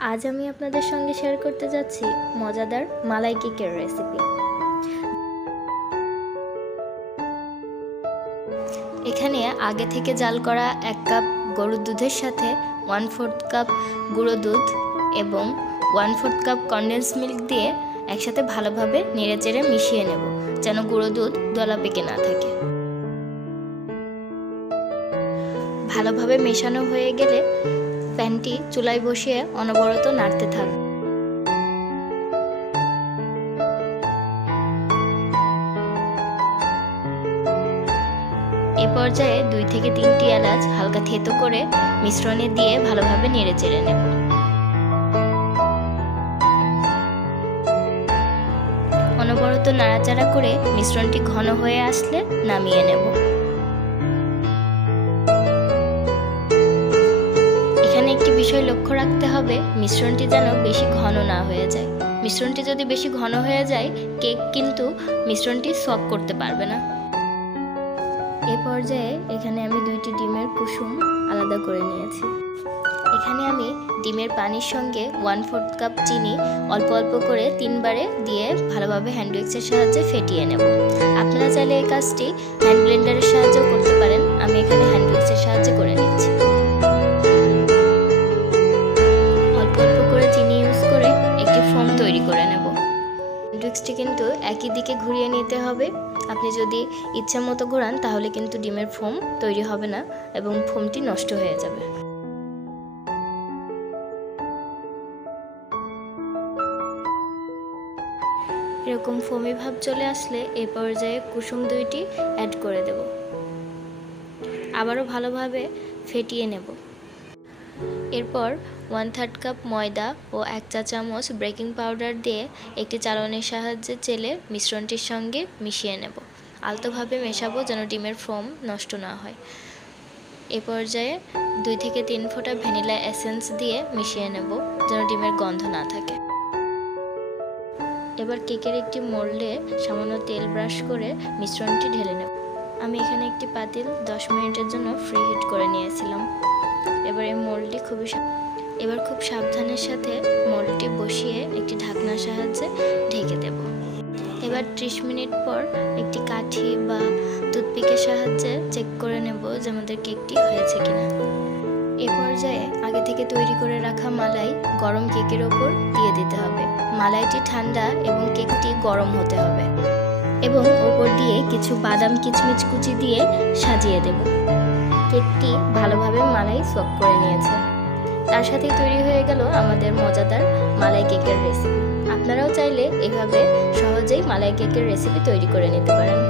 আজ আমি আপনাদের সঙ্গে শেয়ার করতে যাচ্ছি মজাদার মালাই কেকের রেসিপি। এখানে আগে থেকে জাল করা 1 কাপ গরুর দুধের সাথে 1/4 কাপ গুঁড়ো দুধ এবং 1/4 কাপ কনডেন্স মিল্ক দিয়ে একসাথে ভালোভাবে নেড়েচেড়ে মিশিয়ে নেব, যেন গুঁড়ো দুধ দলা পেকে না থাকে। ভালোভাবে মেশানো হয়ে গেলে প্যানটি চুলায় বসিয়ে অনবরত নাড়তে থাকবে। এ পর্যায়ে 2 থেকে 3টি এলাচ হালকা থেতো করে মিশ্রণে দিয়ে ভালোভাবে নেড়েচেড়ে নেব। অনবরত নাড়াচাড়া করে মিশ্রণটি ঘন হয়ে আসলে নামিয়ে নেব। একটি বিষয় লক্ষ্য রাখতে হবে, মিশ্রণটি যেন বেশি ঘন না হয়ে যায়। মিশ্রণটি যদি বেশি ঘন হয়ে যায়, কেক কিন্তু মিশ্রণটি সক করতে পারবে না। এই পর্যায়ে এখানে আমি 2টি ডিমের কুসুম আলাদা করে নিয়েছি। এখানে আমি ডিমের পানির সঙ্গে 1/4 কাপ চিনি অল্প অল্প করে 3 বারে দিয়ে ভালোভাবে হ্যান্ড উইক্সের সাহায্যে ফেটিয়ে নেব। আপনারা চাইলে এই কাজটি হ্যান্ড ব্লেন্ডারের সাহায্যেও করতে পারেন। আমি এখানে হ্যান্ড উইক্সের সাহায্যে করে নিচ্ছি। তৈরি করে নেব। হ্যান্ডউইক্সটি কিন্তু একই দিকে ঘুরিয়ে নিতে হবে। আপনি যদি ইচ্ছা মতো ঘোরান তাহলে কিন্তু ডিমের ফোম তৈরি হবে না এবং ফোমটি নষ্ট হয়ে যাবে। এরকম ফোমি ভাব চলে আসলে এই পর্যায়ে কুসুম 2টি অ্যাড করে দেব। আবারও ভালোভাবে ফেটিয়ে নেব। এরপর 1/3 কাপ ময়দা ও 1 চা চামচ বেকিং পাউডার দিয়ে একটি চালনির সাহায্যে চেলে মিশ্রণটির সঙ্গে মিশিয়ে নেব। আলতোভাবে মেশাবো যেন ডিমের ফোম নষ্ট না হয়। এ পর্যায়ে 2 থেকে 3 ফোঁটা ভ্যানিলা এসেন্স দিয়ে মিশিয়ে নেব, যেন ডিমের গন্ধ না থাকে। এবার কেকের একটি মোল্ডে সামান্য তেল ব্রাশ করে মিশ্রণটি ঢেলে নেব। আমি এখানে একটি পাতিল 10 মিনিটের জন্য ফ্রি হিট করে নিয়েছিলাম। এবার এই মোল্ডটি খুব সাবধানের সাথে মোল্ডটি বসিয়ে একটি ঢাকনার সাহায্যে ঢেকে দেব। এবার 30 মিনিট পর একটি কাঠি বা টুথপিকের সাহায্যে চেক করে নেব যে আমাদের কেকটি হয়েছে কিনা। এই পর্যায়ে আগে থেকে তৈরি করে রাখা মালাই গরম কেকের ওপর দিয়ে দিতে হবে। মালাইটি ঠান্ডা এবং কেকটি গরম হতে হবে এবং ওপর দিয়ে কিছু বাদাম কিচমিচ কুচি দিয়ে সাজিয়ে দেব। কেকটি ভালোভাবে মালাই সক করে নিয়েছে। তার সাথেই তৈরি হয়ে গেল আমাদের মজাদার মালাই কেকের রেসিপি। আপনারাও চাইলে এভাবে সহজেই মালাই কেকের রেসিপি তৈরি করে নিতে পারেন।